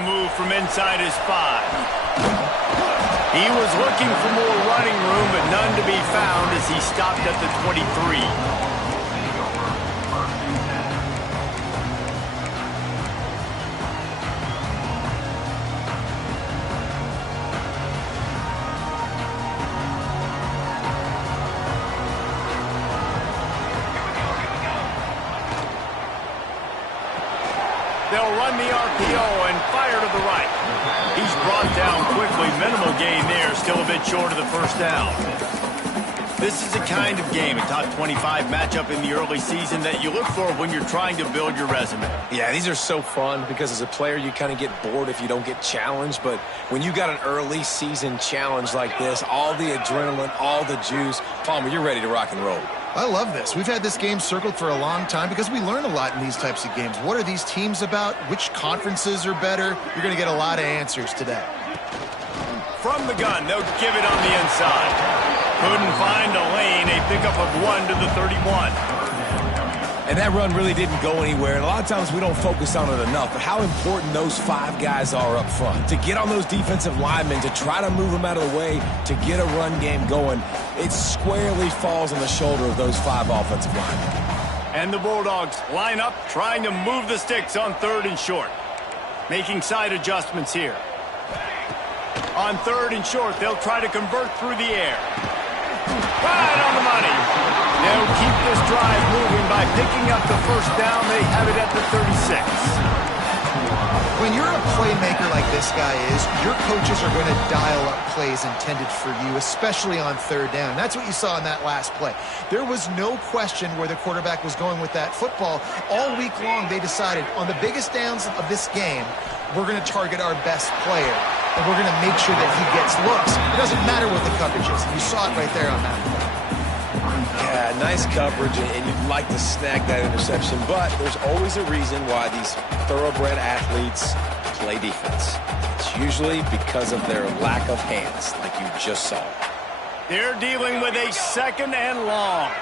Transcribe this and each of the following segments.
the move from inside his 5. He was looking for more running room, but none to be found as he stopped at the 23. They'll run the RPO and fire to the right. He's brought down quickly. Minimal gain there. Still a bit short of the first down. This is a kind of game, a top 25 matchup in the early season that you look for when you're trying to build your resume. Yeah, these are so fun because as a player, you kind of get bored if you don't get challenged. But when you got an early season challenge like this, all the adrenaline, all the juice, Palmer, you're ready to rock and roll. I love this. We've had this game circled for a long time because we learn a lot in these types of games. What are these teams about? Which conferences are better? You're going to get a lot of answers today. From the gun, they'll give it on the inside. Couldn't find a lane. A pickup of 1 to the 31. And that run really didn't go anywhere. And a lot of times we don't focus on it enough. But how important those 5 guys are up front. To get on those defensive linemen, to try to move them out of the way, to get a run game going, it squarely falls on the shoulder of those 5 offensive linemen. And the Bulldogs line up, trying to move the sticks on 3rd and short. Making side adjustments here. On 3rd and short, they'll try to convert through the air. Right on the money. They'll keep this drive moving by picking up the first down. They have it at the 36. When you're a playmaker like this guy is, your coaches are going to dial up plays intended for you, especially on 3rd down. That's what you saw in that last play. There was no question where the quarterback was going with that football. All week long, they decided on the biggest downs of this game, we're going to target our best player, and we're going to make sure that he gets looks. It doesn't matter what the coverage is. You saw it right there on that play. Yeah, nice coverage, and you'd like to snag that interception, but there's always a reason why these thoroughbred athletes play defense. It's usually because of their lack of hands, like you just saw. They're dealing with a 2nd and long.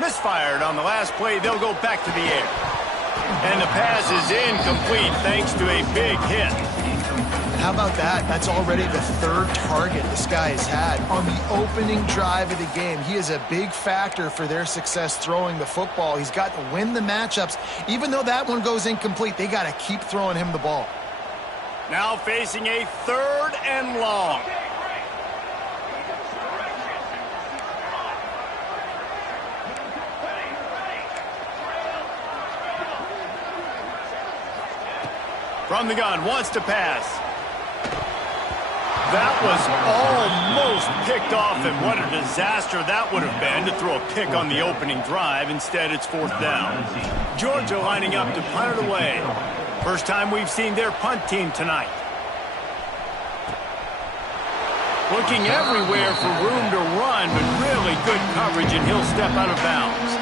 Misfired on the last play. They'll go back to the air. And the pass is incomplete thanks to a big hit. How about that? That's already the 3rd target this guy has had on the opening drive of the game. He is a big factor for their success throwing the football. He's got to win the matchups. Even though that one goes incomplete, they got to keep throwing him the ball. Now facing a 3rd and long. From the gun, wants to pass. That was almost picked off, and what a disaster that would have been to throw a pick on the opening drive. Instead, it's 4th down. Georgia lining up to punt it away. First time we've seen their punt team tonight. Looking everywhere for room to run, but really good coverage, and he'll step out of bounds.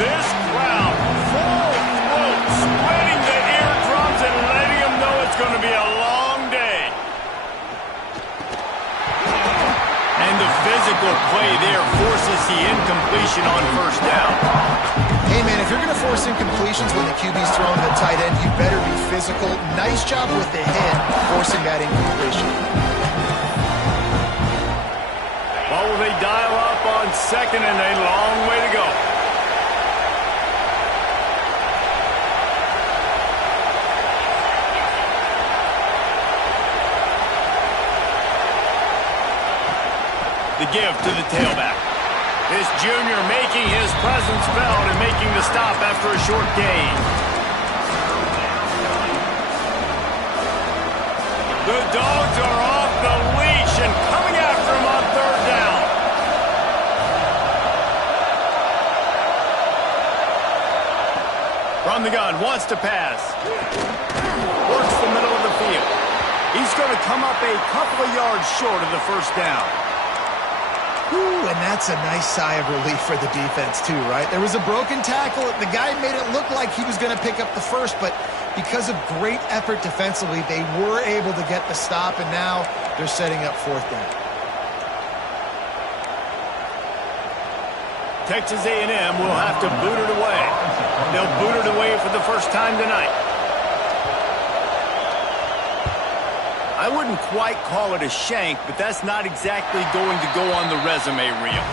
This crowd, full throat, spreading the eardrums and letting them know it's going to be a long day. And the physical play there forces the incompletion on 1st down. Hey, man, if you're going to force incompletions when the QB's throwing to the tight end, you better be physical. Nice job with the hit, forcing that incompletion. Well, will they dial up on 2nd and a long way to go? The give to the tailback. This junior making his presence felt and making the stop after a short gain. The Dogs are off the leash and coming after him on 3rd down. From the gun, wants to pass. Works the middle of the field. He's going to come up a couple of yards short of the 1st down. Ooh, and that's a nice sigh of relief for the defense too, right? There was a broken tackle. The guy made it look like he was going to pick up the 1st, but because of great effort defensively, they were able to get the stop, and now they're setting up fourth down. Texas A&M will have to boot it away. They'll boot it away for the first time tonight. I wouldn't quite call it a shank, but that's not exactly going to go on the resume reel.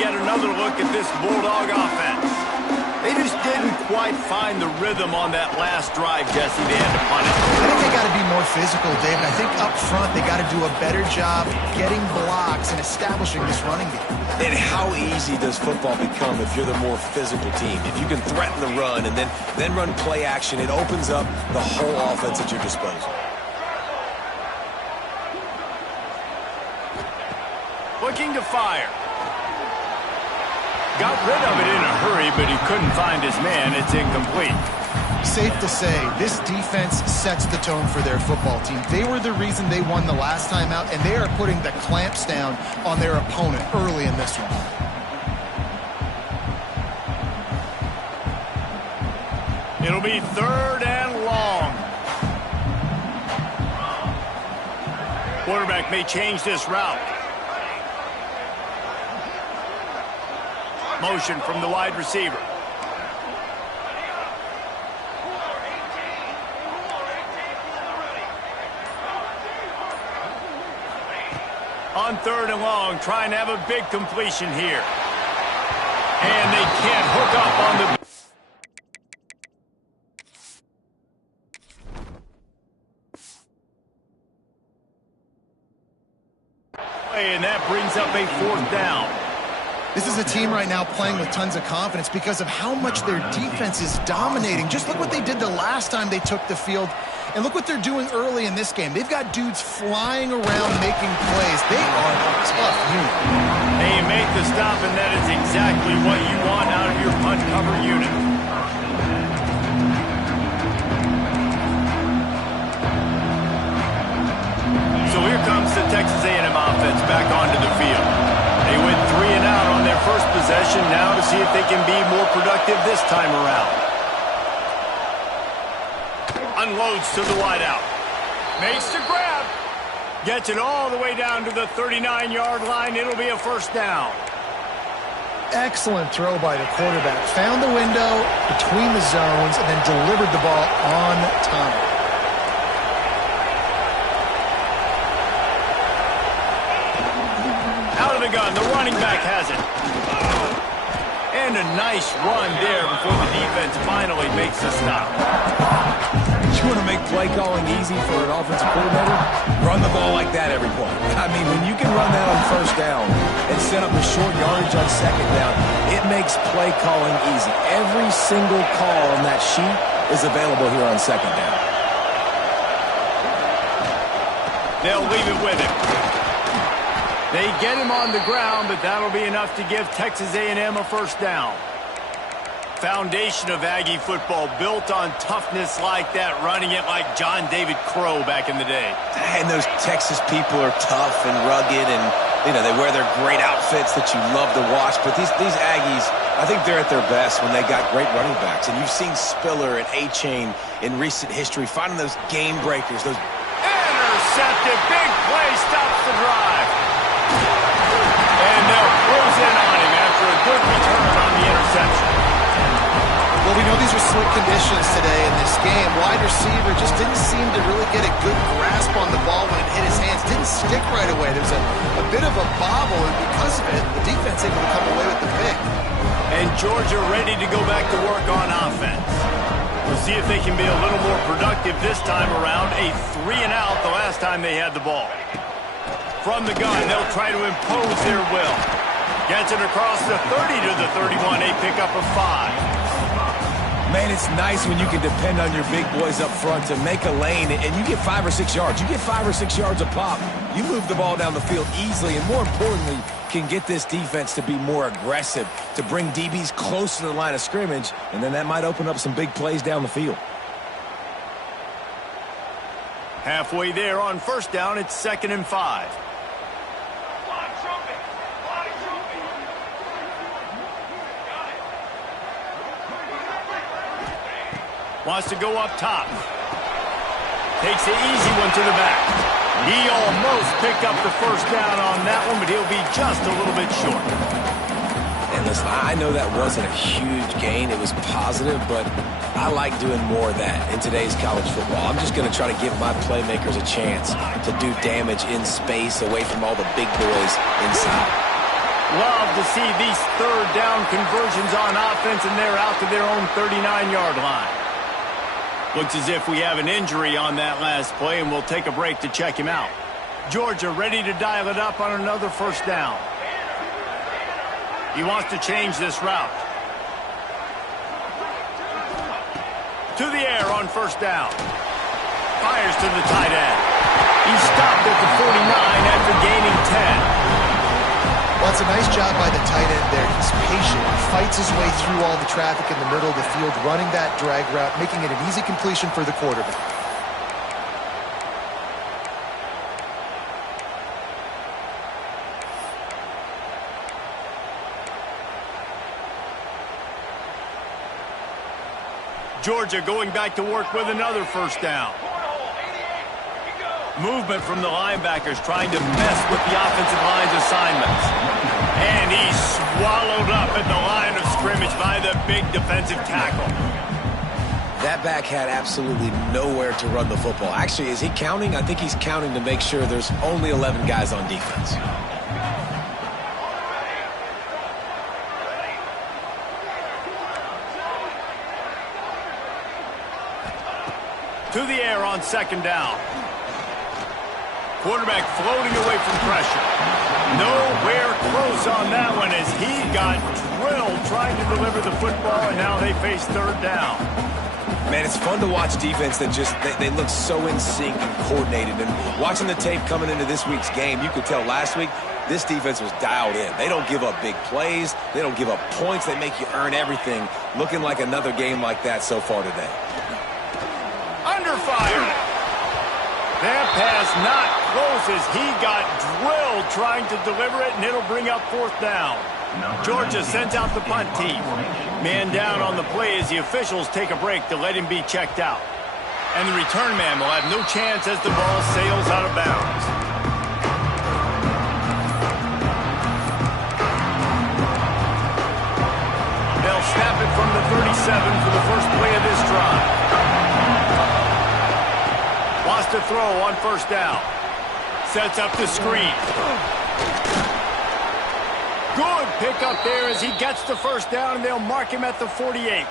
Another look at this Bulldog offense. They just didn't quite find the rhythm on that last drive, Jesse. They had to punt it. I think they got to be more physical, David. I think up front they got to do a better job getting blocks and establishing this running game. And how easy does football become if you're the more physical team? If you can threaten the run and then run play action, it opens up the whole offense at your disposal. Looking to fire. Got rid of it in a hurry, but he couldn't find his man. It's incomplete. Safe to say, this defense sets the tone for their football team. They were the reason they won the last time out, and they are putting the clamps down on their opponent early in this one. It'll be third and long. Quarterback may change this route. Motion from the wide receiver. On third and long, trying to have a big completion here. And they can't hook up on the... And that brings up a fourth down. This is a team right now playing with tons of confidence because of how much their defense is dominating. Just look what they did the last time they took the field, and look what they're doing early in this game. They've got dudes flying around making plays. They are a tough unit. They make the stop, and that is exactly what you want out of your punt cover unit. So here comes the Texas A&M offense back onto the field. They went 3 and out on their first possession, now to see if they can be more productive this time around. Unloads to the wideout. Makes the grab. Gets it all the way down to the 39-yard line. It'll be a first down. Excellent throw by the quarterback. Found the window between the zones and then delivered the ball on time. The gun, the running back has it. And a nice run there before the defense finally makes the stop. You want to make play calling easy for an offensive coordinator? Run the ball like that every play. I mean, when you can run that on first down and set up a short yardage on second down, it makes play calling easy. Every single call on that sheet is available here on second down. They'll leave it with him. They get him on the ground, but that'll be enough to give Texas A&M a first down. Foundation of Aggie football built on toughness like that, running it like John David Crow back in the day. And those Texas people are tough and rugged, and you know they wear their great outfits that you love to watch. But these Aggies, I think they're at their best when they got great running backs. And you've seen Spiller and A-Chain in recent history finding those game breakers. Those intercepted, big play, stops the drive. And they'll close in on him after a good return on the interception. Well, we know these are slick conditions today in this game. Wide receiver just didn't seem to really get a good grasp on the ball when it hit his hands. Didn't stick right away. There was a bit of a bobble, and because of it, the defense able to come away with the pick. And Georgia ready to go back to work on offense. We'll see if they can be a little more productive this time around. A 3 and out the last time they had the ball. From the gun, they'll try to impose their will. Gets it across the 30 to the 31, a pickup of 5. Man, it's nice when you can depend on your big boys up front to make a lane, and you get 5 or 6 yards. You get 5 or 6 yards a pop. You move the ball down the field easily, and more importantly, can get this defense to be more aggressive, to bring DBs close to the line of scrimmage, and then that might open up some big plays down the field. Halfway there on first down, it's 2nd and 5. Wants to go up top. Takes the easy one to the back. He almost picked up the first down on that one, but he'll be just a little bit short. And listen, I know that wasn't a huge gain. It was positive, but I like doing more of that in today's college football. I'm just going to try to give my playmakers a chance to do damage in space away from all the big boys inside. Love to see these third down conversions on offense, and they're out to their own 39-yard line. Looks as if we have an injury on that last play, and we'll take a break to check him out. Georgia ready to dial it up on another first down. He wants to change this route. To the air on first down. Fires to the tight end. He's stopped at the 49 after gaining 10. Well, it's a nice job by the tight end there. He's patient. He fights his way through all the traffic in the middle of the field, running that drag route, making it an easy completion for the quarterback. Georgia going back to work with another first down. Movement from the linebackers trying to mess with the offensive line's assignments. And he's swallowed up at the line of scrimmage by the big defensive tackle. That back had absolutely nowhere to run the football. Actually, is he counting? I think he's counting to make sure there's only 11 guys on defense. To the air on second down. Quarterback floating away from pressure. Nowhere close on that one as he got drilled trying to deliver the football, and now they face third down. Man, it's fun to watch defense that just, they look so in sync and coordinated. And watching the tape coming into this week's game, you could tell last week this defense was dialed in. They don't give up big plays. They don't give up points. They make you earn everything. Looking like another game like that so far today. Under fire. That pass not close as he got drilled trying to deliver it, and it'll bring up fourth down. Georgia sends out the punt team. Man down on the play as the officials take a break to let him be checked out. And the return man will have no chance as the ball sails out of bounds. They'll snap it from the 37 for the first play of this drive. Wants to throw on first down. Sets up the screen. Good pick up there as he gets the first down, and they'll mark him at the 48.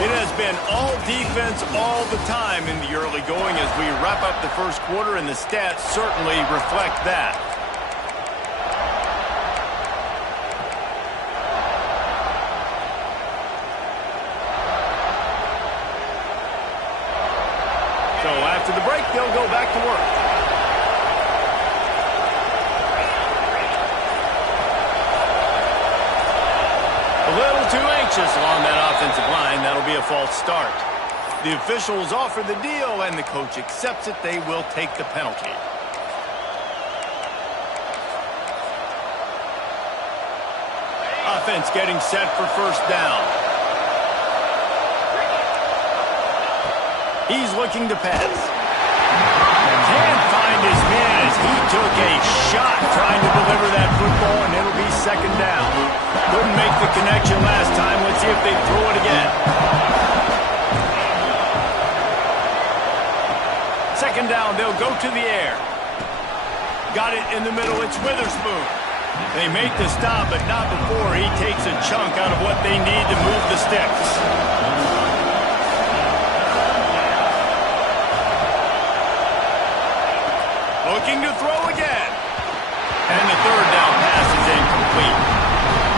It has been all defense all the time in the early going as we wrap up the first quarter, and the stats certainly reflect that. So after the break, they'll go back to work. A little too anxious along that offensive line. That'll be a false start. The officials offer the deal, and the coach accepts it. They will take the penalty. Offense getting set for first down. He's looking to pass. Can't find his man as he took a shot trying to deliver that football, and it'll be second down. Couldn't make the connection last time. Let's see if they throw it again. Second down, they'll go to the air. Got it in the middle. It's Witherspoon. They make the stop, but not before he takes a chunk out of what they need to move the sticks. Looking to throw again. And the third down pass is incomplete.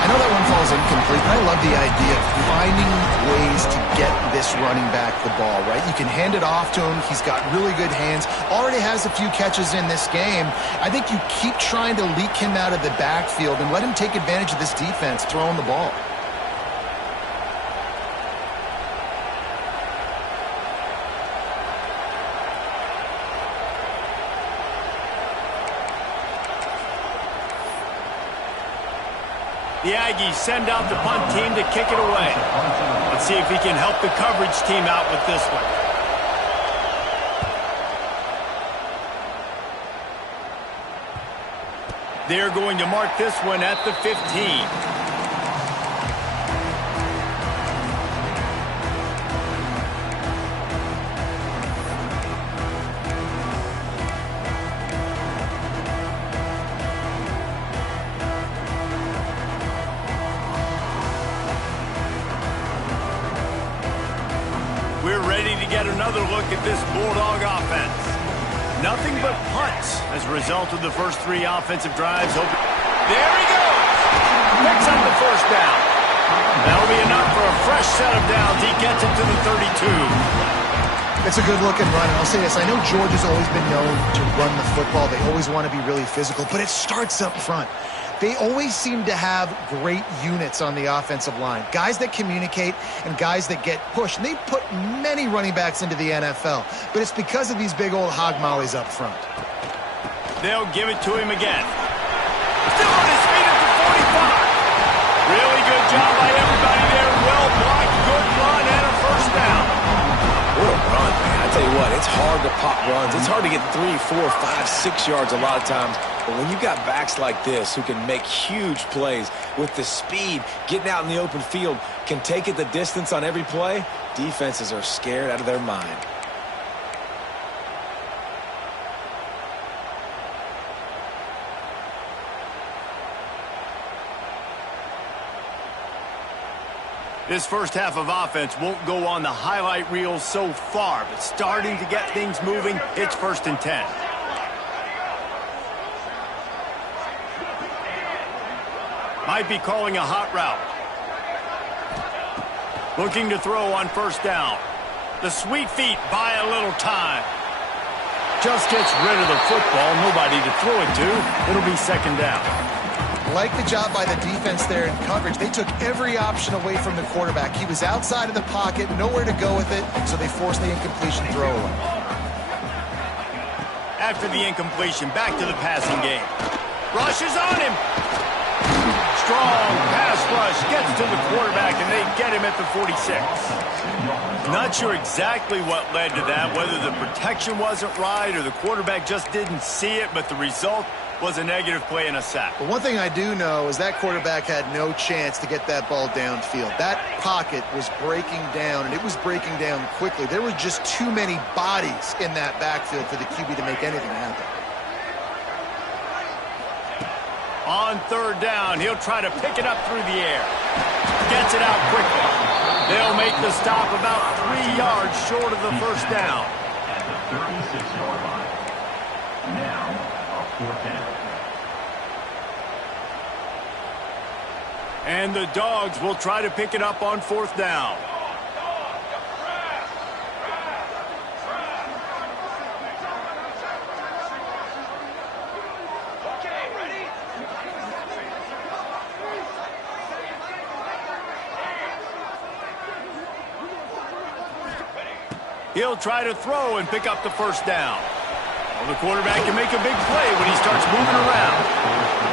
I know that one falls incomplete. I love the idea of finding ways to get this running back the ball, right? You can hand it off to him. He's got really good hands. Already has a few catches in this game. I think you keep trying to leak him out of the backfield and let him take advantage of this defense throwing the ball. The Aggies send out the punt team to kick it away. Let's see if he can help the coverage team out with this one. They're going to mark this one at the 15. We're ready to get another look at this Bulldog offense. Nothing but punts as a result of the first 3 offensive drives. There he goes! Picks up the first down. That'll be enough for a fresh set of downs. He gets it to the 32. It's a good-looking run, and I'll say this. I know Georgia's always been known to run the football. They always want to be really physical, but it starts up front. They always seem to have great units on the offensive line. Guys that communicate and guys that get pushed. And they put many running backs into the NFL. But it's because of these big old hog mollies up front. They'll give it to him again. Still on his feet at the 45. Really good job by everybody there. Well blocked, good run, and a first down. What a run, man. I tell you what, it's hard to pop runs. It's hard to get 3, 4, 5, 6 yards a lot of times. But when you've got backs like this who can make huge plays with the speed, getting out in the open field, can take it the distance on every play, defenses are scared out of their mind. This first half of offense won't go on the highlight reel so far, but starting to get things moving, it's 1st and 10. Might be calling a hot route. Looking to throw on first down. The sweet feet buy a little time. Just gets rid of the football. Nobody to throw it to. It'll be 2nd down. Like the job by the defense there in coverage. They took every option away from the quarterback. He was outside of the pocket, nowhere to go with it, so they forced the incompletion throw away. After the incompletion, back to the passing game. Rushes on him. Strong pass rush gets to the quarterback, and they get him at the 46. Not sure exactly what led to that, whether the protection wasn't right or the quarterback just didn't see it, but the result was a negative play and a sack. But one thing I do know is that quarterback had no chance to get that ball downfield. That pocket was breaking down, and it was breaking down quickly. There were just too many bodies in that backfield for the QB to make anything happen. On 3rd down, he'll try to pick it up through the air. Gets it out quickly. They'll make the stop about 3 yards short of the first down. At the 36-yard line. Now, a 4th down. And the Dogs will try to pick it up on 4th down. He'll try to throw and pick up the first down. Well, the quarterback can make a big play when he starts moving around.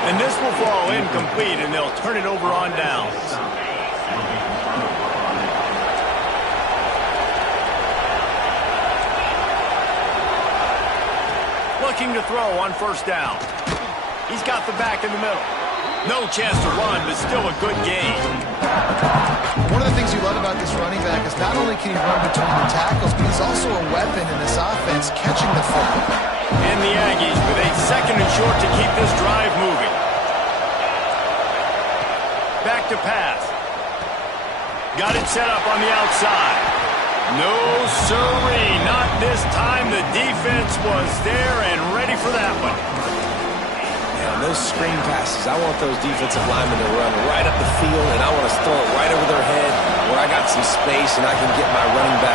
And this will fall incomplete, and they'll turn it over on downs. Looking to throw on first down. He's got the back in the middle. No chance to run, but still a good game. One of the things you love about this running back is not only can he run between the tackles, but he's also a weapon in this offense, catching the football. And the Aggies with a 2nd and short to keep this drive moving. Back to pass. Got it set up on the outside. No sirree, not this time. The defense was there and ready for that one. Those screen passes, I want those defensive linemen to run right up the field, and I want to throw it right over their head where I got some space and I can get my running back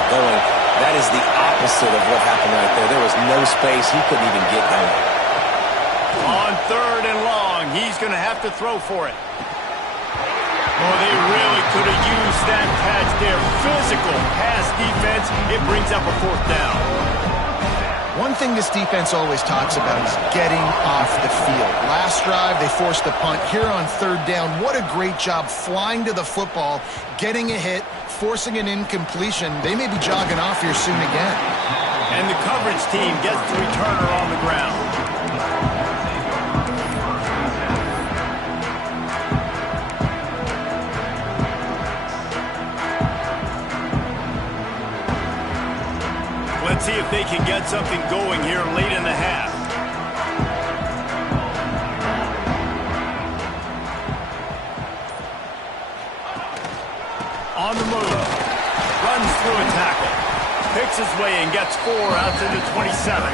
That is the opposite of what happened right there. There was no space. He couldn't even get going. On 3rd and long, he's going to have to throw for it. Oh, they really could have used that catch there. Physical pass defense. It brings up a 4th down. One thing this defense always talks about is getting off the field. Last drive, they forced the punt. Here on 3rd down, what a great job flying to the football, getting a hit, forcing an incompletion. They may be jogging off here soon again. And the coverage team gets the returner on the ground. Let's see if they can get something going here late in the half. On the move. Runs through a tackle. Picks his way and gets 4 out to the 27.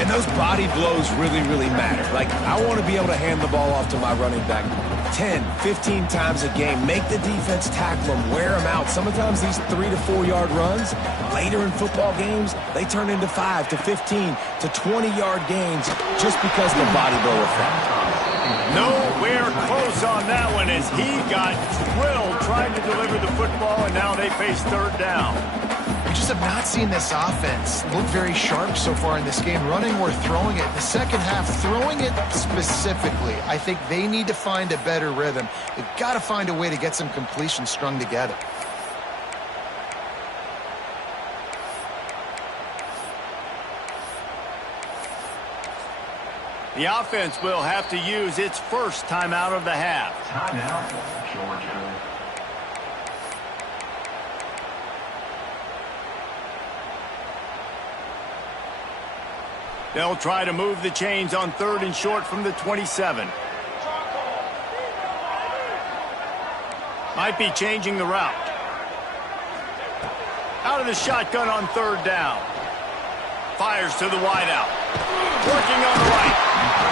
And those body blows really, really matter. Like, I want to be able to hand the ball off to my running back 10, 15 times a game. Make the defense tackle them, wear them out. Sometimes these 3 to 4 yard runs, later in football games, they turn into 5 to 15 to 20 yard gains just because of the body blow effect. Nowhere close on that one as he got drilled trying to deliver the football, and now they face 3rd down. We just have not seen this offense look very sharp so far in this game, running or throwing it. The second half, throwing it specifically, I think they need to find a better rhythm. They've got to find a way to get some completions strung together. The offense will have to use its first timeout of the half. Timeout, Georgia. They'll try to move the chains on 3rd and short from the 27. Might be changing the route. Out of the shotgun on 3rd down. Fires to the wideout. Working on the right.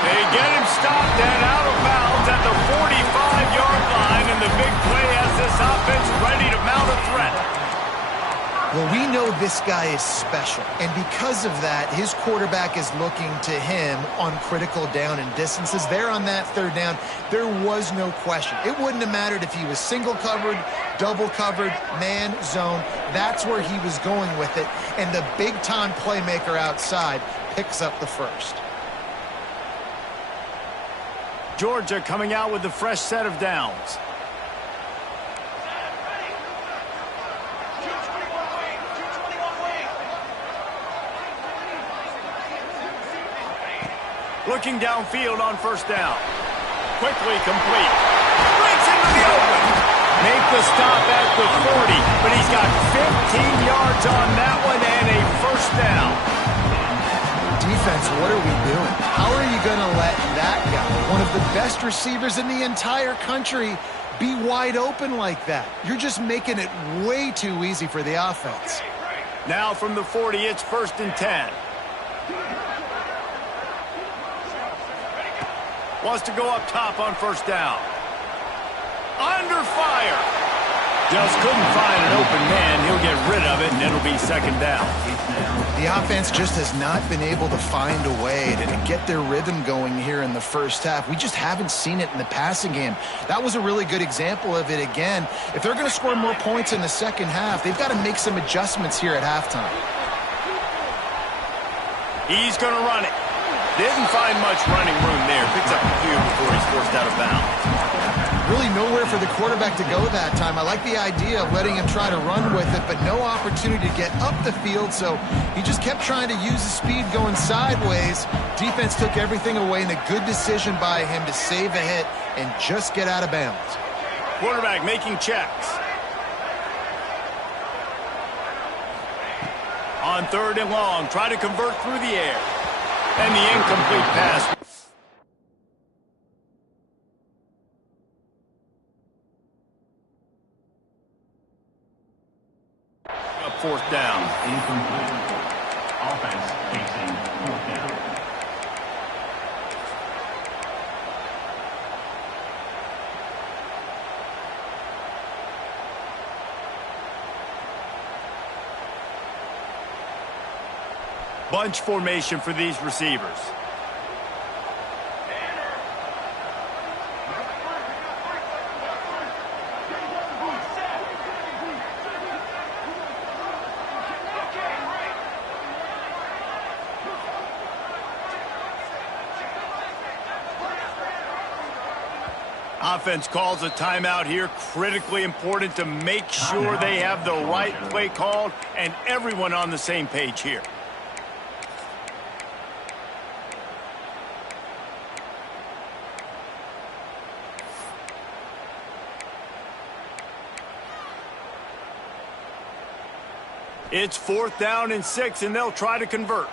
They get him stopped and out of bounds at the 45-yard line, and the big play has this offense ready to mount a threat. Well, we know this guy is special, and because of that, his quarterback is looking to him on critical down and distances. There on that 3rd down, there was no question. It wouldn't have mattered if he was single covered, double covered, man, zone. That's where he was going with it, and the big-time playmaker outside picks up the first. Georgia coming out with a fresh set of downs. Looking downfield on 1st down. Quickly complete. Breaks into the open. Make the stop at the 40, but he's got 15 yards on that one and a 1st down. Defense, what are we doing? How are you going to let that guy, one of the best receivers in the entire country, be wide open like that? You're just making it way too easy for the offense. Now from the 40, it's 1st and 10. Wants to go up top on 1st down. Under fire. Just couldn't find an open man. He'll get rid of it, and it'll be 2nd down. The offense just has not been able to find a way to get their rhythm going here in the first half. We just haven't seen it in the passing game. That was a really good example of it again. If they're going to score more points in the second half, they've got to make some adjustments here at halftime. He's going to run it. Didn't find much running room there. Picks up a few before he's forced out of bounds. Really nowhere for the quarterback to go that time. I like the idea of letting him try to run with it, but no opportunity to get up the field, so he just kept trying to use the speed going sideways. Defense took everything away, and a good decision by him to save a hit and just get out of bounds. Quarterback making checks. On 3rd and long, try to convert through the air. And the incomplete pass. Up 4th down. Incomplete. Offense facing 4th down. Bunch formation for these receivers. Offense calls a timeout here. Critically important to make sure they have the right play called and everyone on the same page here. It's 4th down and 6, and they'll try to convert.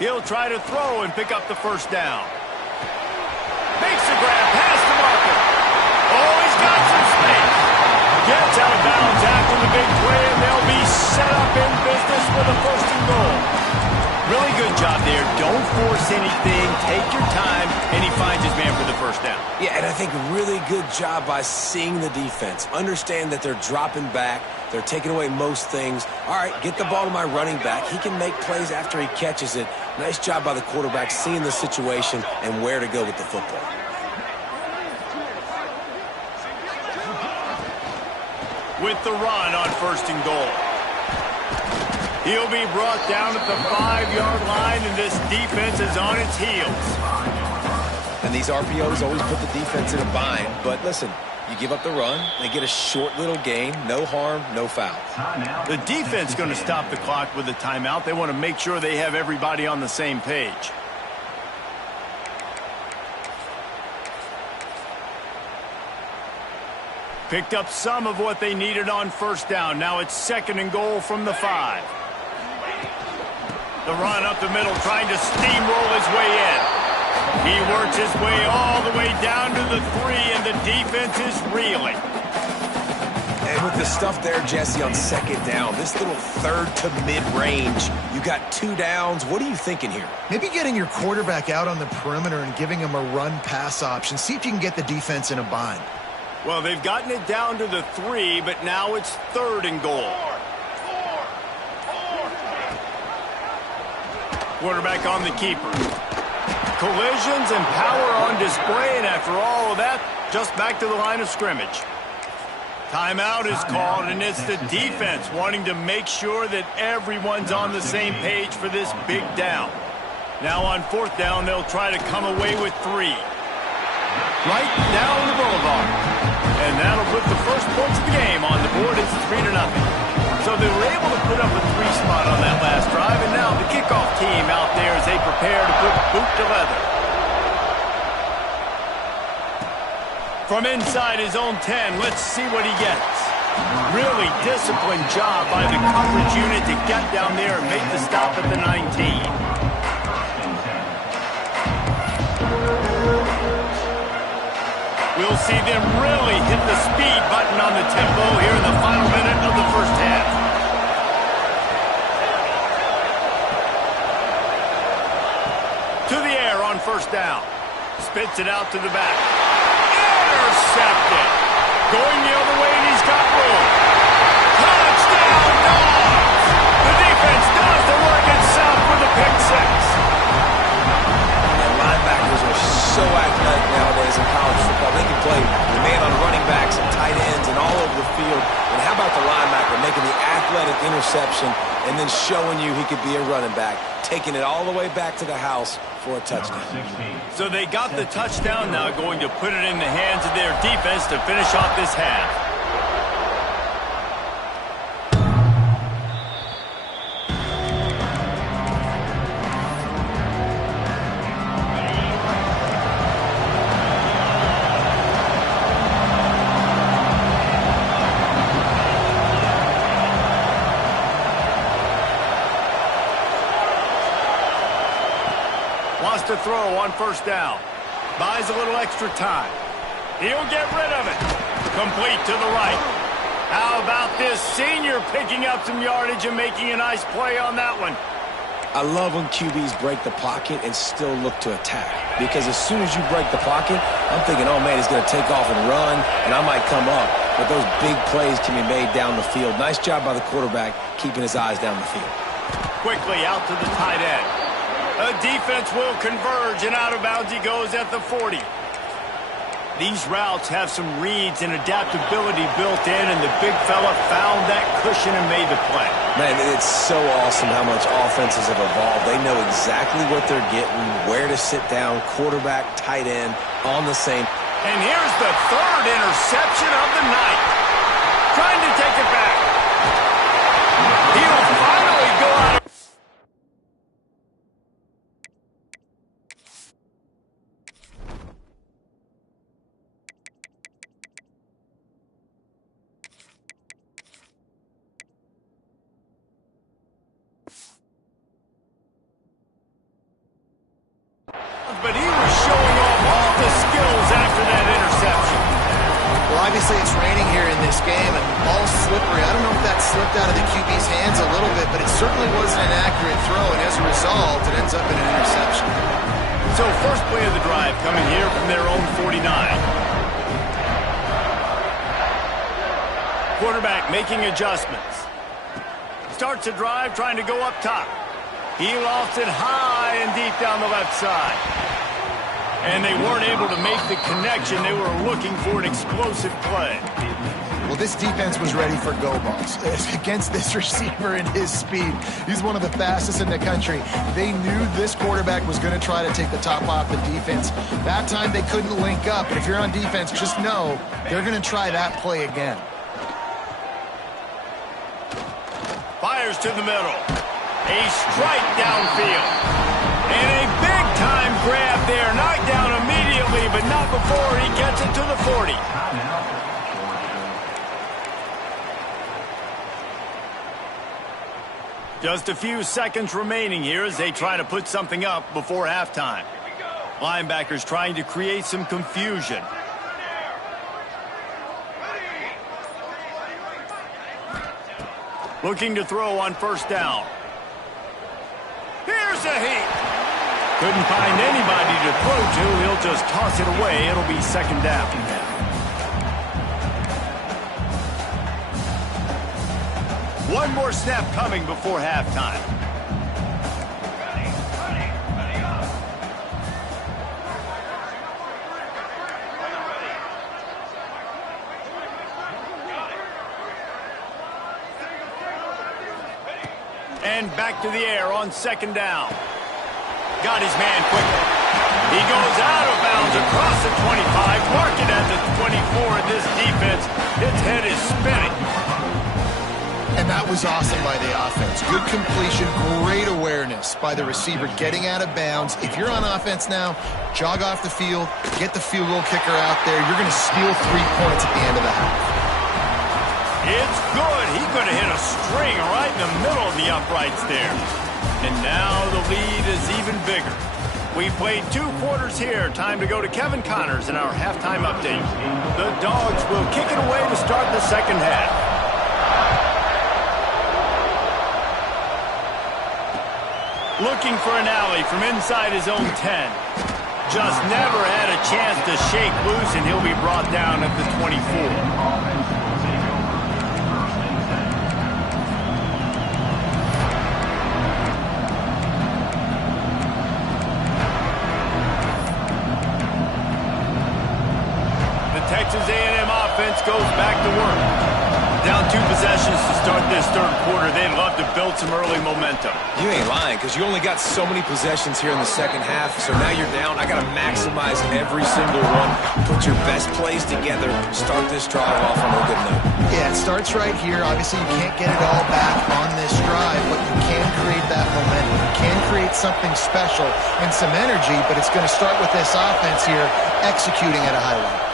He'll try to throw and pick up the first down. Makes the grab past the marker. Oh, he's got some space. Gets out of bounds after the big play, and they'll be set up in business with a 1st and goal. Really good job there. Don't force anything. Take your time, and he finds his man for the 1st down. Yeah, and I think really good job by seeing the defense. Understand that they're dropping back. They're taking away most things. All right, get the ball to my running back. He can make plays after he catches it. Nice job by the quarterback seeing the situation and where to go with the football. With the run on 1st and goal. He'll be brought down at the 5-yard line, and this defense is on its heels. And these RPOs always put the defense in a bind. But listen, you give up the run, they get a short little gain, no harm, no foul. The defense is going to stop the clock with a timeout. They want to make sure they have everybody on the same page. Picked up some of what they needed on 1st down. Now it's 2nd and goal from the 5. The run up the middle, trying to steamroll his way in. He works his way all the way down to the 3, and the defense is reeling. And with the stuff there, Jesse, on 2nd down, this little 3rd to mid-range, you got 2 downs. What are you thinking here? Maybe getting your quarterback out on the perimeter and giving him a run-pass option. See if you can get the defense in a bind. Well, they've gotten it down to the 3, but now it's 3rd and goal. Quarterback on the keeper. Collisions and power on display, and after all of that, just back to the line of scrimmage. Timeout is called, and it's the defense wanting to make sure that everyone's on the same page for this big down. Now on 4th down, they'll try to come away with 3. Right down the boulevard. And that'll put the first points of the game on the board. It's 3-0. So they were able to put up a 3 spot on that last drive, and now the kickoff team out there as they prepare to put boot to leather. From inside his own 10, let's see what he gets. Really disciplined job by the coverage unit to get down there and make the stop at the 19. We'll see them really hit the speed button on the tempo here in the final minute of the 1st half. To the air on 1st down. Spits it out to the back. Intercepted. Going the other way, and he's got room. Touchdown, Dogs! The defense does the work itself with a pick 6. And linebackers are so athletic nowadays in college football. They can play the man on running backs and tight ends and all over the field. And how about the linebacker making the athletic interception and then showing you he could be a running back, taking it all the way back to the house for a touchdown. So they got the touchdown, now going to put it in the hands of their defense to finish off this half. Wants to throw on 1st down. Buys a little extra time. He'll get rid of it. Complete to the right. How about this senior picking up some yardage and making a nice play on that one? I love when QBs break the pocket and still look to attack. Because as soon as you break the pocket, I'm thinking, oh, man, he's going to take off and run, and I might come up. but those big plays can be made down the field. Nice job by the quarterback keeping his eyes down the field. Quickly out to the tight end. The defense will converge, and out of bounds he goes at the 40. These routes have some reads and adaptability built in, and the big fella found that cushion and made the play. Man, it's so awesome how much offenses have evolved. They know exactly what they're getting, where to sit down, quarterback, tight end, on the same. And here's the third interception of the night. Trying to take it back. He'll finally go out of... But he was showing off all the skills after that interception. Well, obviously it's raining here in this game, and the ball's slippery. I don't know if that slipped out of the QB's hands a little bit, but it certainly wasn't an accurate throw, and as a result, it ends up in an interception. So first play of the drive coming here from their own 49. Quarterback making adjustments. Starts a drive trying to go up top. He lost it high and deep down the left side. And they weren't able to make the connection. They were looking for an explosive play. Well, this defense was ready for go balls against this receiver and his speed. He's one of the fastest in the country. They knew this quarterback was going to try to take the top off the defense. That time they couldn't link up. And if you're on defense, just know they're going to try that play again. Fires to the middle. A strike downfield. And a big-time grab there. Knocked down immediately, but not before he gets it to the 40. Just a few seconds remaining here as they try to put something up before halftime. Linebackers trying to create some confusion. Looking to throw on first down. Here's a heat. Couldn't find anybody to throw to. He'll just toss it away. It'll be second down. One more snap coming before halftime. And back to the air on second down. Got his man quickly. He goes out of bounds across the 25, marking at the 24, and this defense, its head is spinning. And that was awesome by the offense. Good completion, great awareness by the receiver getting out of bounds. If you're on offense now, jog off the field, get the field goal kicker out there. You're going to steal 3 points at the end of the half. It's good. He could have hit a string right in the middle of the uprights there. And now the lead is even bigger. We played 2 quarters here. Time to go to Kevin Connors in our halftime update. The Dogs will kick it away to start the second half. Looking for an alley from inside his own 10. Just never had a chance to shake loose, and he'll be brought down at the 24. Texas A&M offense goes back to work. Down 2 possessions to start this third quarter. They'd love to build some early momentum. You ain't lying, because you only got so many possessions here in the second half, so now you're down. I got to maximize every single one. Put your best plays together. Start this drive off on a good note. Yeah, it starts right here. Obviously, you can't get it all back on this drive, but you can create that momentum. You can create something special and some energy, but it's going to start with this offense here executing at a high level.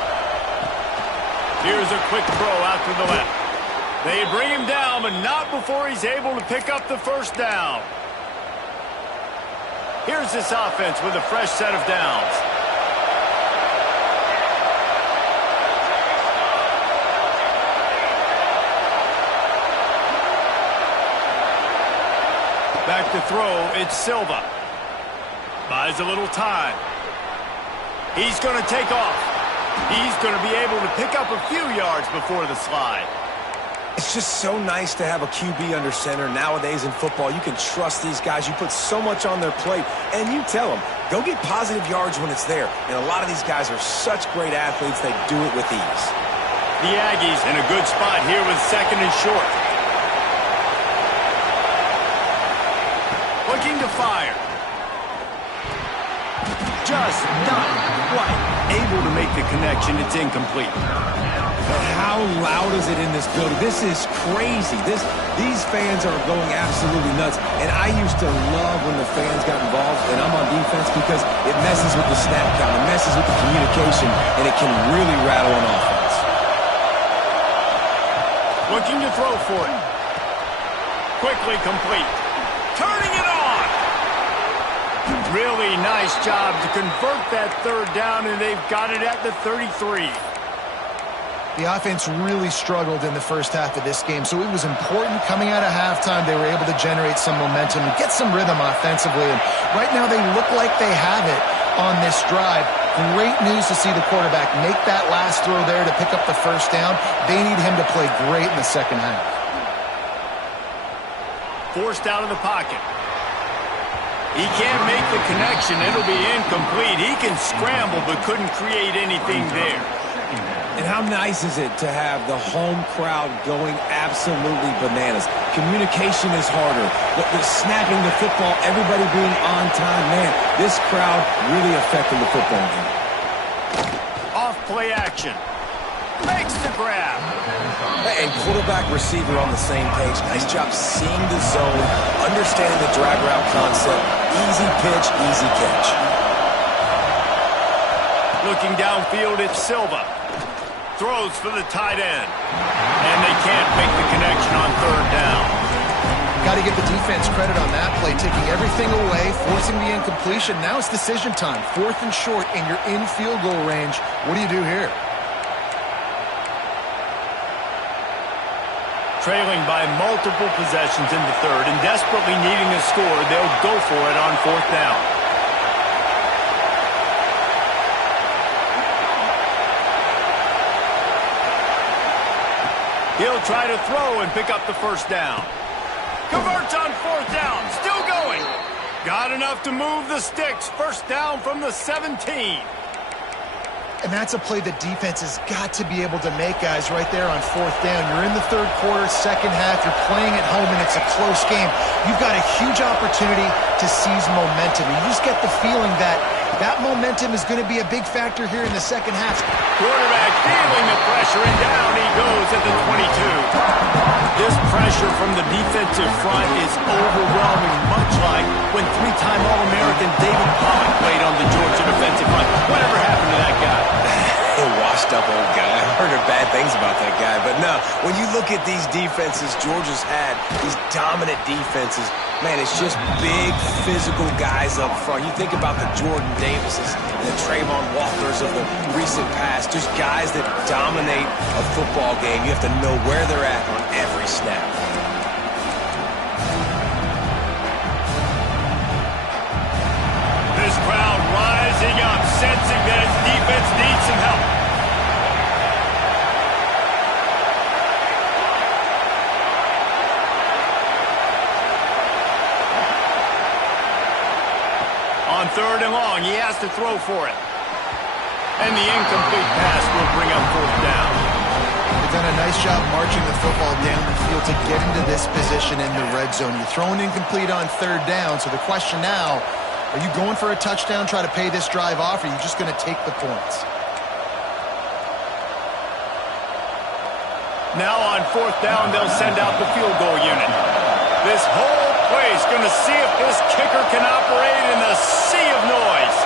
Here's a quick throw out to the left. They bring him down, but not before he's able to pick up the first down. Here's this offense with a fresh set of downs. Back to throw, it's Silva. Buys a little time. He's going to take off. He's going to be able to pick up a few yards before the slide. It's just so nice to have a QB under center. Nowadays in football, you can trust these guys. You put so much on their plate, and you tell them, go get positive yards when it's there. And a lot of these guys are such great athletes, they do it with ease. The Aggies in a good spot here with 2nd and short. Looking to fire. Just not quite able to make the connection. It's incomplete. But how loud is it in this building? This is crazy. These fans are going absolutely nuts. And I used to love when the fans got involved, and I'm on defense, because it messes with the snap count. It messes with the communication, and it can really rattle an offense. Looking to throw for it. Quickly complete. Turning it on. Really nice job to convert that 3rd down, and they've got it at the 33. The offense really struggled in the first half of this game, so it was important coming out of halftime they were able to generate some momentum and get some rhythm offensively. And right now they look like they have it on this drive. Great news to see the quarterback make that last throw there to pick up the 1st down. They need him to play great in the second half. Forced out of the pocket. He can't make the connection. It'll be incomplete. He can scramble but couldn't create anything there. And how nice is it to have the home crowd going absolutely bananas? Communication is harder. The snapping the football, everybody being on time. Man, this crowd really affected the football game. Off play action. Makes the grab. And quarterback receiver on the same page. Nice job seeing the zone, understanding the drag route concept. Easy pitch, easy catch. Looking downfield, it's Silva. Throws for the tight end. And they can't make the connection on 3rd down. Got to give the defense credit on that play, taking everything away, forcing the incompletion. Now it's decision time. 4th and short, and you're in field goal range. What do you do here? Trailing by multiple possessions in the 3rd and desperately needing a score, they'll go for it on 4th down. He'll try to throw and pick up the 1st down. Converts on 4th down. Still going. Got enough to move the sticks. 1st down from the 17. And that's a play the defense has got to be able to make, guys, right there on 4th down. You're in the 3rd quarter, second half. You're playing at home, and it's a close game. You've got a huge opportunity to seize momentum. You just get the feeling that that momentum is going to be a big factor here in the second half. Quarterback feeling the pressure, and down he goes at the 22. This pressure from the defensive front is overwhelming, much like when 3-time All-American David Pollock played on the Georgia defensive front. Whatever happened to that guy? A washed-up old guy. I've heard bad things about that guy. But no, when you look at these defenses Georgia's had, these dominant defenses, man, it's just big, physical guys up front. You think about the Jordan Davises and the Trayvon Walkers of the recent past, just guys that dominate a football game. You have to know where they're at on every snap. This crowd rising up, sensing that its defense needs some help. On 3rd and long, he has to throw for it. And the incomplete pass will bring up 4th down. They've done a nice job marching the football down the field to get into this position in the red zone. You're throwing incomplete on 3rd down, so the question now, are you going for a touchdown, try to pay this drive off, or are you just going to take the points? Now on 4th down, they'll send out the field goal unit. This whole place going to see if this kicker can operate in the sea of noise.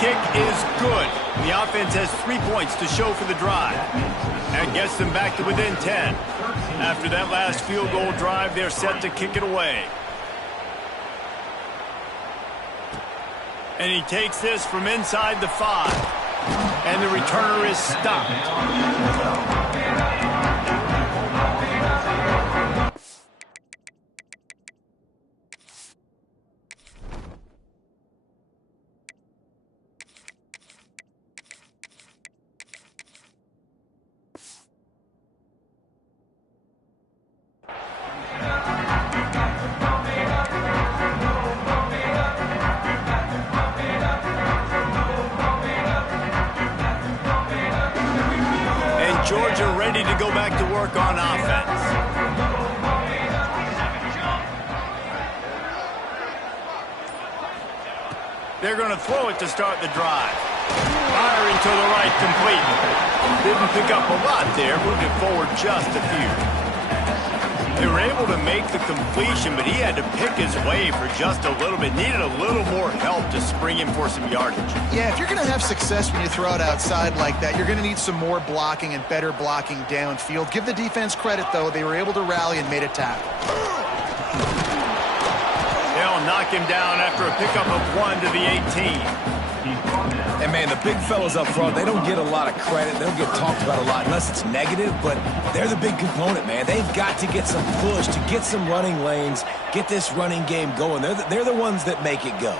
Kick is good. The offense has 3 points to show for the drive. That gets them back to within 10. After that last field goal drive, they're set to kick it away. And he takes this from inside the 5. And the returner is stopped. back to work on offense. They're going to throw it to start the drive. Firing to the right, complete. Didn't pick up a lot there, moved it forward just a few. They were able to make the completion, but he had to pick his way for just a little bit. Needed a little more help to spring him for some yardage. Yeah, if you're going to have success when you throw it outside like that, you're going to need some more blocking and better blocking downfield. Give the defense credit, though. They were able to rally and made a tackle. They'll knock him down after a pickup of 1 to the 18. And, man, the big fellas up front, they don't get a lot of credit. They don't get talked about a lot unless it's negative, but they're the big component, man. They've got to get some push, to get some running lanes, get this running game going. They're the ones that make it go.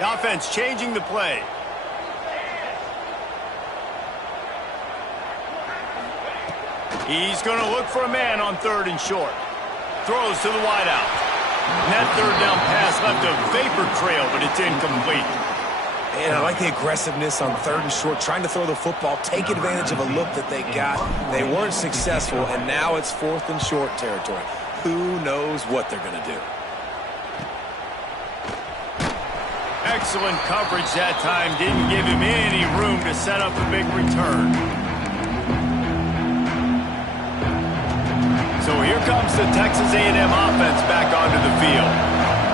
The offense changing the play. He's going to look for a man on 3rd and short. Throws to the wideout. And that 3rd down pass left a vapor trail, but it's incomplete. And I like the aggressiveness on 3rd and short, trying to throw the football, take advantage of a look that they got. They weren't successful, and now it's 4th and short territory. Who knows what they're going to do? Excellent coverage that time. Didn't give him any room to set up a big return. So here comes the Texas A&M offense back onto the field.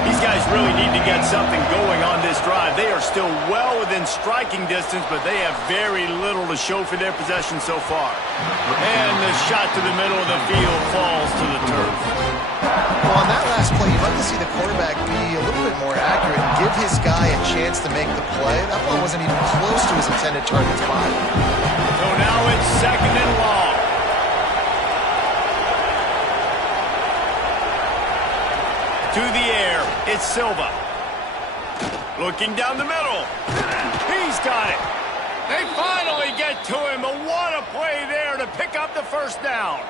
These guys really need to get something going on this drive. They are still well within striking distance, but they have very little to show for their possession so far. And the shot to the middle of the field falls to the turf. Well, on that last play, you'd like to see the quarterback be a little bit more accurate and give his guy a chance to make the play. That ball wasn't even close to his intended target's body. So now it's 2nd and long. To the air, it's Silva. Looking down the middle. He's got it. They finally get to him, but what a play there to pick up the 1st down.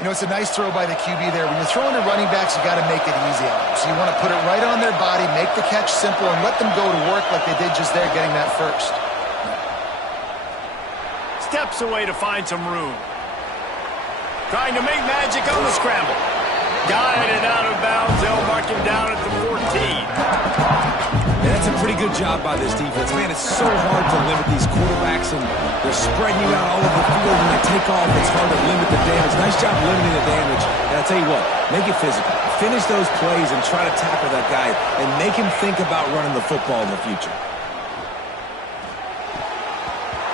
You know, it's a nice throw by the QB there. When you're throwing to running backs, you got to make it easy on them. So you want to put it right on their body, make the catch simple, and let them go to work like they did just there, getting that 1st. Steps away to find some room. Trying to make magic on the scramble. Guided out of bounds. They'll mark him down at the 14. And that's a pretty good job by this defense. Man, it's so hard to limit these quarterbacks, and they're spreading you out all over the field. When they take off, it's hard to limit the damage. Nice job limiting the damage. And I'll tell you what, make it physical. Finish those plays and try to tackle that guy and make him think about running the football in the future.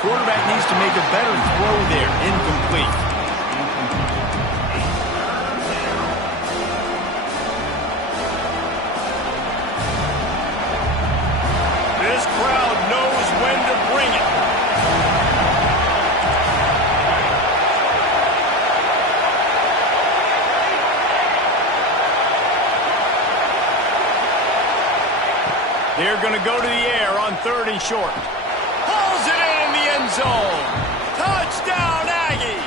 Quarterback needs to make a better throw there. Incomplete. This crowd knows when to bring it. They're going to go to the air on 3rd and short. Pulls it in the end zone. Touchdown, Aggies!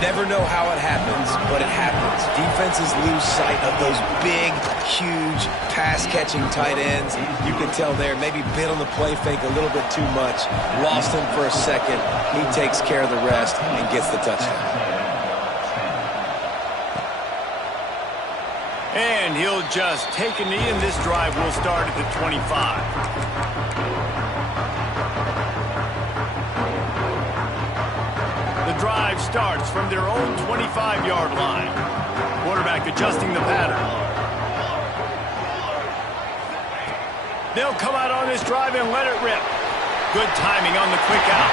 Never know how it happens, but it happens. Defenses lose sight of those big, huge, pass-catching tight ends. You can tell there, maybe bit on the play fake a little bit too much. Lost him for a second. He takes care of the rest and gets the touchdown. And he'll just take a knee, and this drive will start at the 25. The drive starts from their own 25-yard line. Quarterback adjusting the pattern. They'll come out on this drive and let it rip. Good timing on the quick out.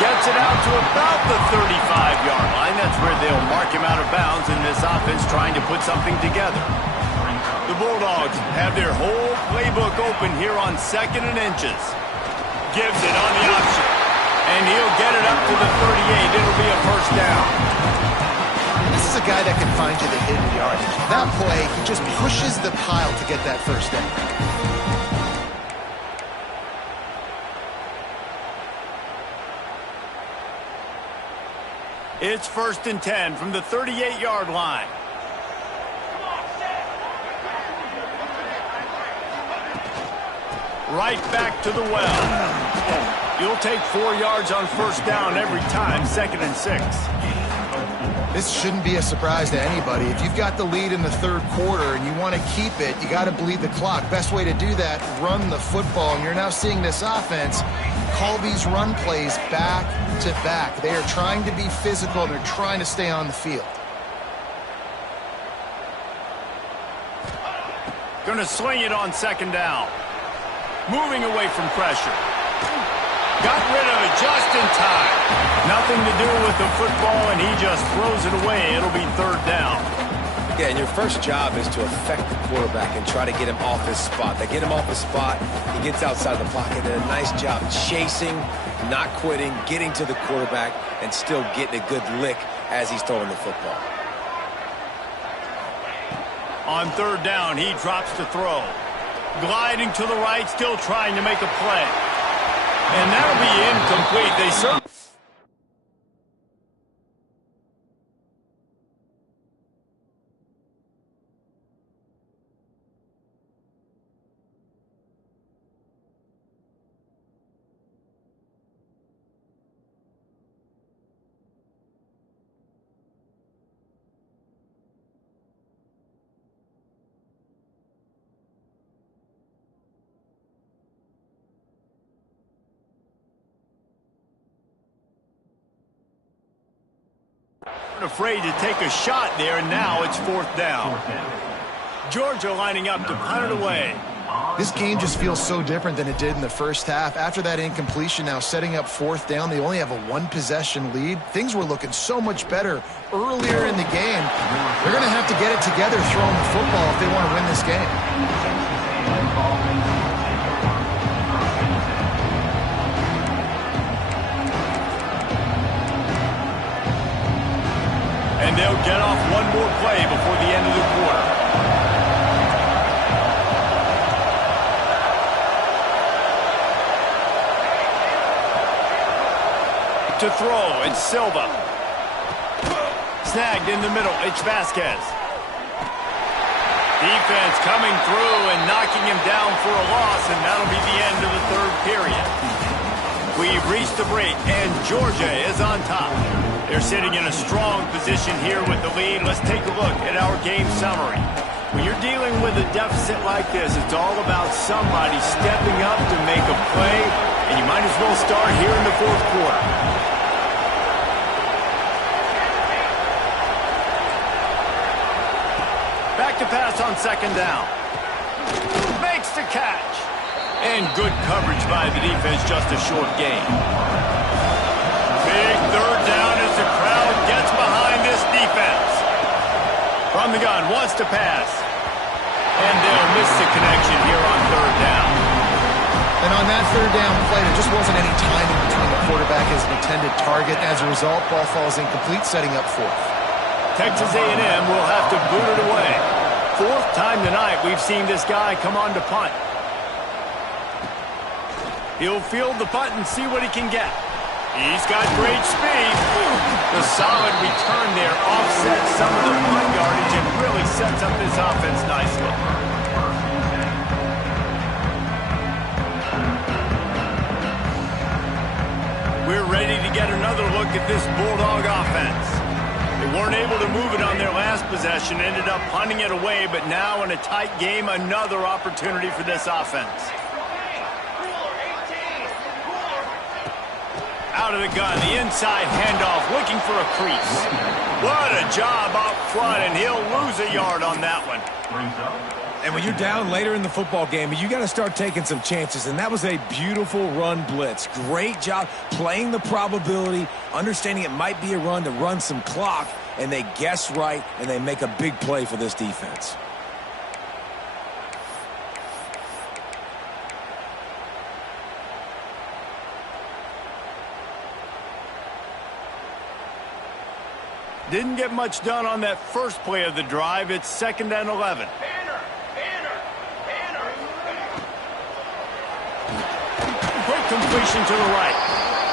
Gets it out to about the 35-yard line. That's where they'll mark him out of bounds in this offense trying to put something together. The Bulldogs have their whole playbook open here on 2nd and inches. Gives it on the option. And he'll get it up to the 38. It'll be a 1st down. This is a guy that can find you the hidden yardage. That play, he just pushes the pile to get that 1st down. It's 1st and 10 from the 38-yard line. Right back to the well. You'll take 4 yards on first down every time, 2nd and 6. This shouldn't be a surprise to anybody. If you've got the lead in the third quarter and you want to keep it, you got to bleed the clock. Best way to do that, run the football. And you're now seeing this offense call these run plays back to back. They are trying to be physical, and they're trying to stay on the field. Going to sling it on 2nd down. Moving away from pressure. Got rid of it just in time. Nothing to do with the football, and he just throws it away. It'll be 3rd down. Yeah, and your first job is to affect the quarterback and try to get him off his spot. They get him off his spot, he gets outside the pocket, and a nice job chasing, not quitting, getting to the quarterback, and still getting a good lick as he's throwing the football. On 3rd down, he drops to throw. Gliding to the right, still trying to make a play. And that'll be incomplete. They certainly... afraid to take a shot there, and now it's 4th down. Georgia lining up to punt it away. This game just feels so different than it did in the first half. After that incompletion, now setting up 4th down, they only have a 1-possession lead. Things were looking so much better earlier in the game. They're going to have to get it together throwing the football if they want to win this game. And they'll get off one more play before the end of the quarter. To throw, it's Silva. Snagged in the middle, it's Vasquez. Defense coming through and knocking him down for a loss, and that'll be the end of the 3rd period. We've reached the break, and Georgia is on top. They're sitting in a strong position here with the lead. Let's take a look at our game summary. When you're dealing with a deficit like this, it's all about somebody stepping up to make a play, and you might as well start here in the 4th quarter. Back to pass on 2nd down. Makes the catch. And good coverage by the defense, just a short gain. Big 3rd down as the crowd gets behind this defense. From the gun, wants to pass. And they'll miss the connection here on 3rd down. And on that 3rd down play, there just wasn't any timing between the quarterback and his intended target. As a result, ball falls incomplete, setting up 4th. Texas A&M will have to boot it away. 4th time tonight we've seen this guy come on to punt. He'll field the punt and see what he can get. He's got great speed. The solid return there offsets some of the punt yardage and really sets up this offense nicely. We're ready to get another look at this Bulldog offense. They weren't able to move it on their last possession, ended up punting it away, but now in a tight game, another opportunity for this offense. Out of the gun, the inside handoff, looking for a crease. What a job up front, and he'll lose a yard on that one. And when you're down later in the football game, you got to start taking some chances, and that was a beautiful run blitz. Great job playing the probability, understanding it might be a run to run some clock, and they guess right, and they make a big play for this defense. Didn't get much done on that first play of the drive. It's 2nd and 11. Quick completion to the right.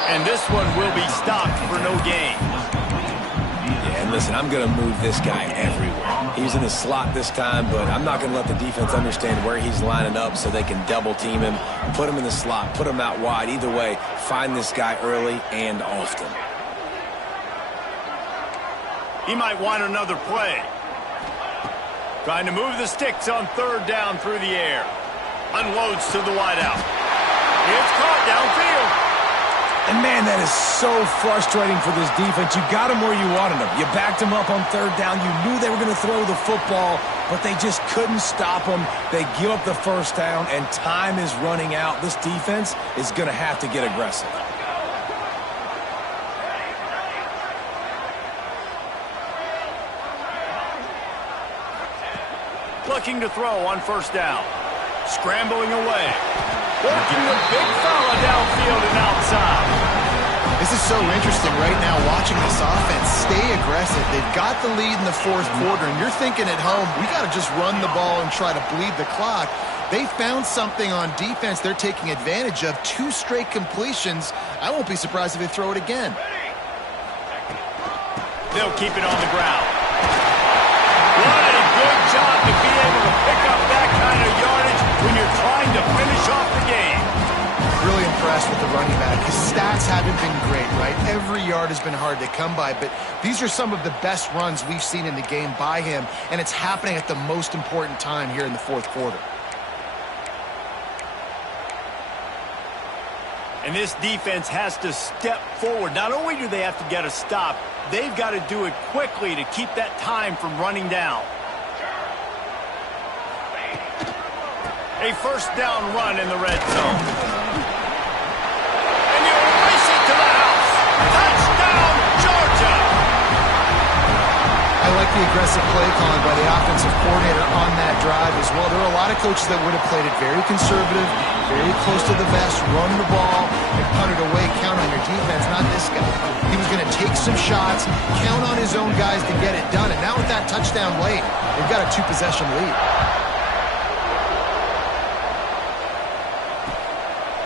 And this one will be stopped for no gain. Yeah, and listen, I'm going to move this guy everywhere. He's in the slot this time, but I'm not going to let the defense understand where he's lining up so they can double team him, put him in the slot, put him out wide. Either way, find this guy early and often. He might want another play. Trying to move the sticks on third down through the air. Unloads to the wideout. It's caught downfield. And, man, that is so frustrating for this defense. You got him where you wanted him. You backed him up on third down. You knew they were going to throw the football, but they just couldn't stop him. They give up the first down, and time is running out. This defense is going to have to get aggressive. Looking to throw on first down. Scrambling away. Working the big fella downfield and outside. This is so interesting right now watching this offense stay aggressive. They've got the lead in the fourth quarter, and you're thinking at home, we got to just run the ball and try to bleed the clock. They found something on defense they're taking advantage of. 2 straight completions. I won't be surprised if they throw it again. They'll keep it on the ground. What a good job to be able to pick up that kind of yardage when you're trying to finish off the game. Really impressed with the running back. His stats haven't been great, right? Every yard has been hard to come by, but these are some of the best runs we've seen in the game by him, and it's happening at the most important time here in the fourth quarter. And this defense has to step forward. Not only do they have to get a stop, they've got to do it quickly to keep that time from running down. A first down run in the red zone. And you race it to the house. Touchdown, Georgia! I like the aggressive play calling by the offensive coordinator on that drive as well. There are a lot of coaches that would have played it very conservative, very close to the vest, run the ball, and punt it away, count on your defense. Not this guy. He was going to take some shots, count on his own guys to get it done. And now with that touchdown late, they've got a 2-possession lead.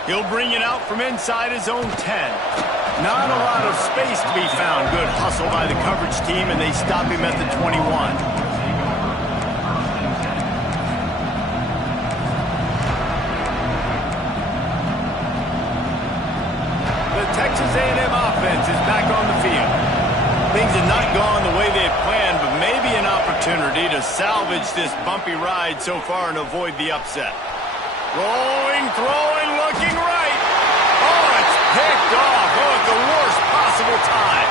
He'll bring it out from inside his own 10. Not a lot of space to be found. Good hustle by the coverage team, and they stop him at the 21. The Texas A&M offense is back on the field. Things have not gone the way they had planned, but maybe an opportunity to salvage this bumpy ride so far and avoid the upset. Rolling, throwing, looking right. Oh, it's picked off. Oh, at the worst possible time.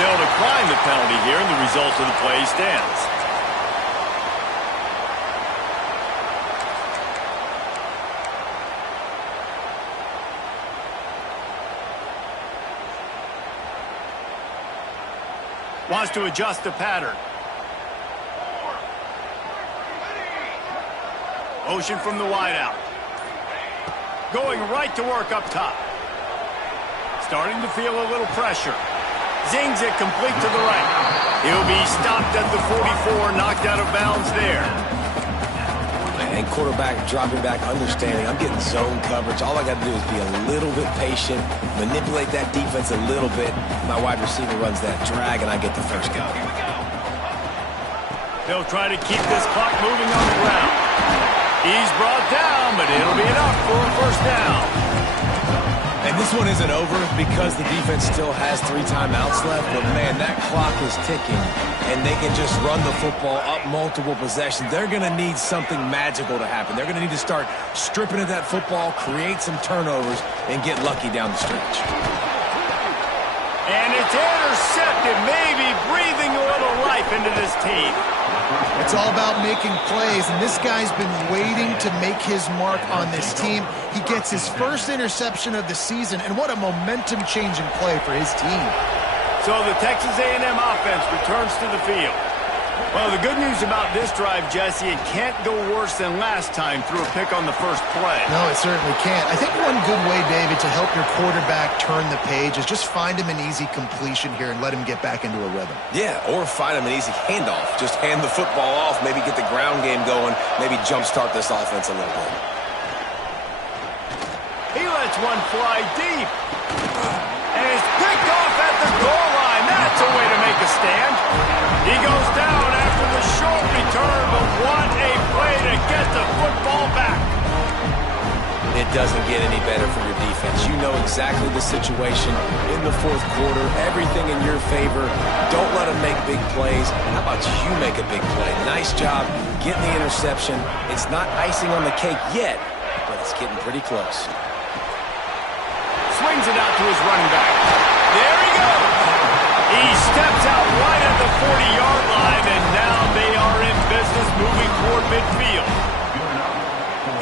They'll decline the penalty here, and the result of the play stands. Wants to adjust the pattern. Motion from the wideout. Going right to work up top. Starting to feel a little pressure. Zings it complete to the right. He'll be stopped at the 44, knocked out of bounds there. And quarterback dropping back, understanding I'm getting zone coverage. All I got to do is be a little bit patient, manipulate that defense a little bit. My wide receiver runs that drag, and I get the first down. They'll try to keep this clock moving on the ground. He's brought down, but it'll be enough for a first down. And this one isn't over because the defense still has 3 timeouts left. But, man, that clock is ticking, and they can just run the football up multiple possessions. They're going to need something magical to happen. They're going to need to start stripping at that football, create some turnovers, and get lucky down the stretch. And it's intercepted, maybe breathing a little life into this team. It's all about making plays, and this guy's been waiting to make his mark on this team. He gets his first interception of the season, and what a momentum-changing play for his team. So the Texas A&M offense returns to the field. Well, the good news about this drive, Jesse, it can't go worse than last time through a pick on the first play. No, it certainly can't. I think one good way, David, to help your quarterback turn the page is just find him an easy completion here and let him get back into a rhythm. Yeah, or find him an easy handoff. Just hand the football off, maybe get the ground game going, maybe jumpstart this offense a little bit. He lets one fly deep. And it's picked off at the goal line. and that's a way to make a stand. He goes down after the short return, but what a play to get the football back. It doesn't get any better for your defense. You know exactly the situation in the fourth quarter. Everything in your favor. Don't let them make big plays. How about you make a big play? Nice job getting the interception. It's not icing on the cake yet, but it's getting pretty close. Swings it out to his running back. There he goes. He steps out right at the 40-yard line, and now they are in business moving toward midfield.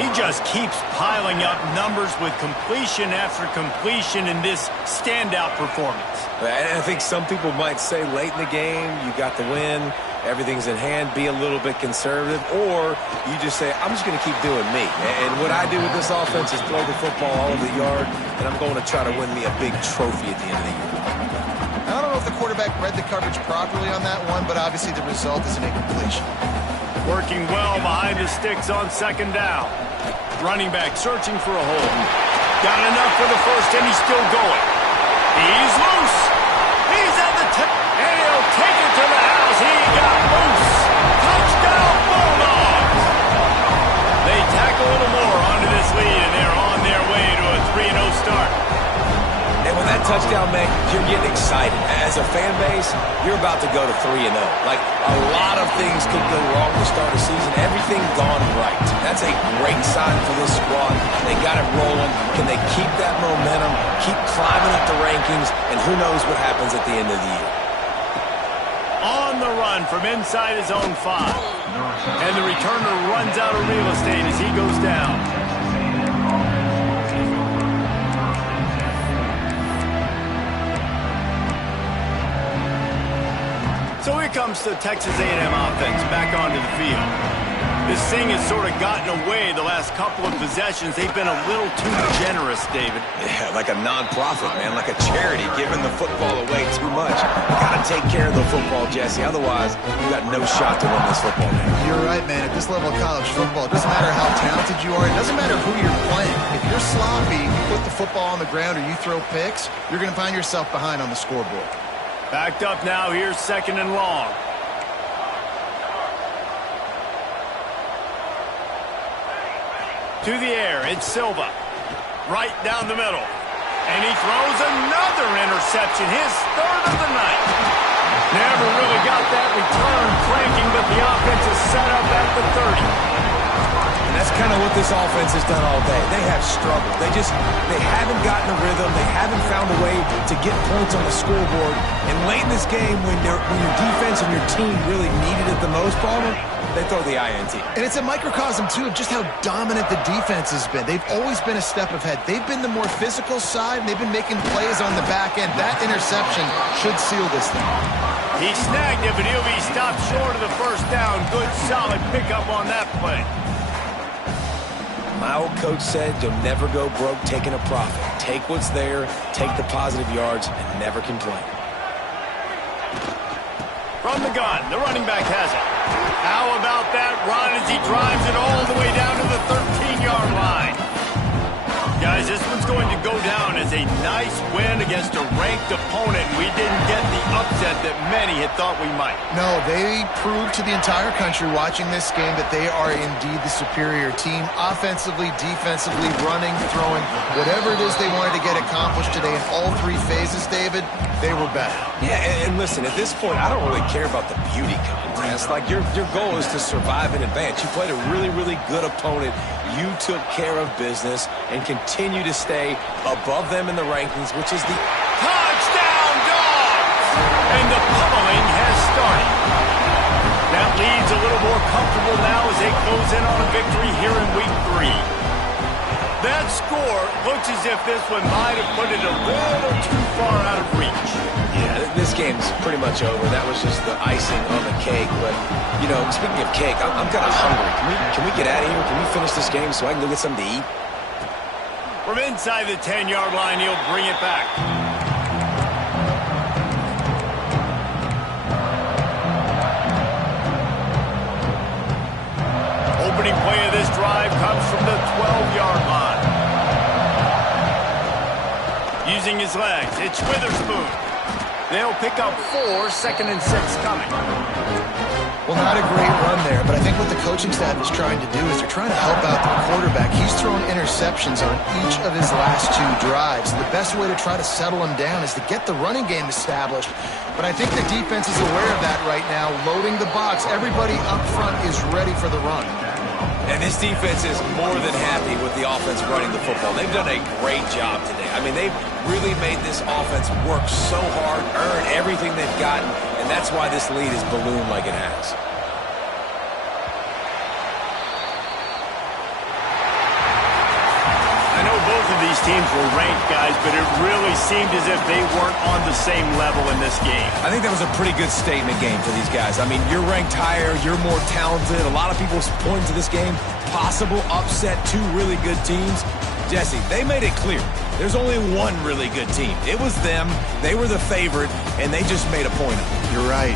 He just keeps piling up numbers with completion after completion in this standout performance. And I think some people might say late in the game, you got the win, everything's in hand, be a little bit conservative, or you just say, I'm just going to keep doing me. And what I do with this offense is throw the football all over the yard, and I'm going to try to win me a big trophy at the end of the year. I don't know if the quarterback read the coverage properly on that one, but obviously the result is an incompletion. Working well behind the sticks on second down. Running back searching for a hole. Got enough for the first, and he's still going. He's loose. He's at the tip, and he'll take it to the house. He got loose. Touchdown, Bulldogs. They tack a little more onto this lead, and they're on their way to a 3-0 start. And when that touchdown, man, you're getting excited. As a fan base, you're about to go to 3-0. Like, a lot of things could go wrong to start a season. Everything gone right. That's a great sign for this squad. They got it rolling. Can they keep that momentum, keep climbing up the rankings, and who knows what happens at the end of the year. On the run from inside his own 5. And the returner runs out of real estate as he goes down. So here comes the Texas A&M offense back onto the field. This thing has sort of gotten away the last couple of possessions. They've been a little too generous, David. Yeah, like a non-profit, man, like a charity, giving the football away too much. You got to take care of the football, Jesse. Otherwise, you got no shot to win this football game. You're right, man. At this level of college football, it doesn't matter how talented you are. It doesn't matter who you're playing. If you're sloppy, you put the football on the ground or you throw picks, you're going to find yourself behind on the scoreboard. Backed up now. Here's second and long. To the air. It's Silva. Right down the middle. And he throws another interception. His third of the night. Never really got that return cranking, but the offense is set up at the 30. And that's kind of what this offense has done all day. They have struggled. They haven't gotten a rhythm. They haven't found a way to get points on the scoreboard. And late in this game, when your defense and your team really needed it the most, Palmer, they throw the INT. And it's a microcosm, too, of just how dominant the defense has been. They've always been a step ahead. They've been the more physical side, and they've been making plays on the back end. That interception should seal this thing. He snagged it, but he'll be stopped short of the first down. Good, solid pickup on that play. My old coach said you'll never go broke taking a profit. Take what's there, take the positive yards, and never complain. From the gun, the running back has it. How about that run as he drives it all the way down to the 13-yard line? Guys, this one's going to go down as a nice win against a ranked opponent. We didn't get the upset that many had thought we might. No, they proved to the entire country watching this game that they are indeed the superior team. Offensively, defensively, running, throwing, whatever it is they wanted to get accomplished today in all three phases, David, they were better. Yeah, and listen, at this point, I don't really care about the beauty contest. Like, your goal is to survive and advance. You played a really, really good opponent. You took care of business and continue to stay above them in the rankings, which is the touchdown Dogs! And the pummeling has started. That leads a little more comfortable now as they close in on a victory here in week 3. That score looks as if this one might have put it a little too far out of reach. Yeah, this game's pretty much over. That was just the icing on the cake. But, you know, speaking of cake, I'm kind of hungry. Can we get out of here? Can we finish this game so I can go get something to eat? From inside the 10-yard line, he'll bring it back. Opening play of this drive comes from the 12-yard line. Using his legs, it's Witherspoon. They'll pick up 4, 2nd and 6 coming. Well, not a great run there, but I think what the coaching staff is trying to do is they're trying to help out the quarterback. He's thrown interceptions on each of his last 2 drives. The best way to try to settle him down is to get the running game established. But I think the defense is aware of that right now, loading the box. Everybody up front is ready for the run. And this defense is more than happy with the offense running the football. They've done a great job today. I mean, they've really made this offense work so hard, earn everything they've gotten, and that's why this lead is ballooned like it has. I know both of these teams were ranked, guys, but it really seemed as if they weren't on the same level in this game. I think that was a pretty good statement game for these guys. I mean, you're ranked higher, you're more talented. A lot of people point to this game, possible upset, 2 really good teams. Jesse, they made it clear. There's only one really good team. It was them. They were the favorite, and they just made a point of it. You're right.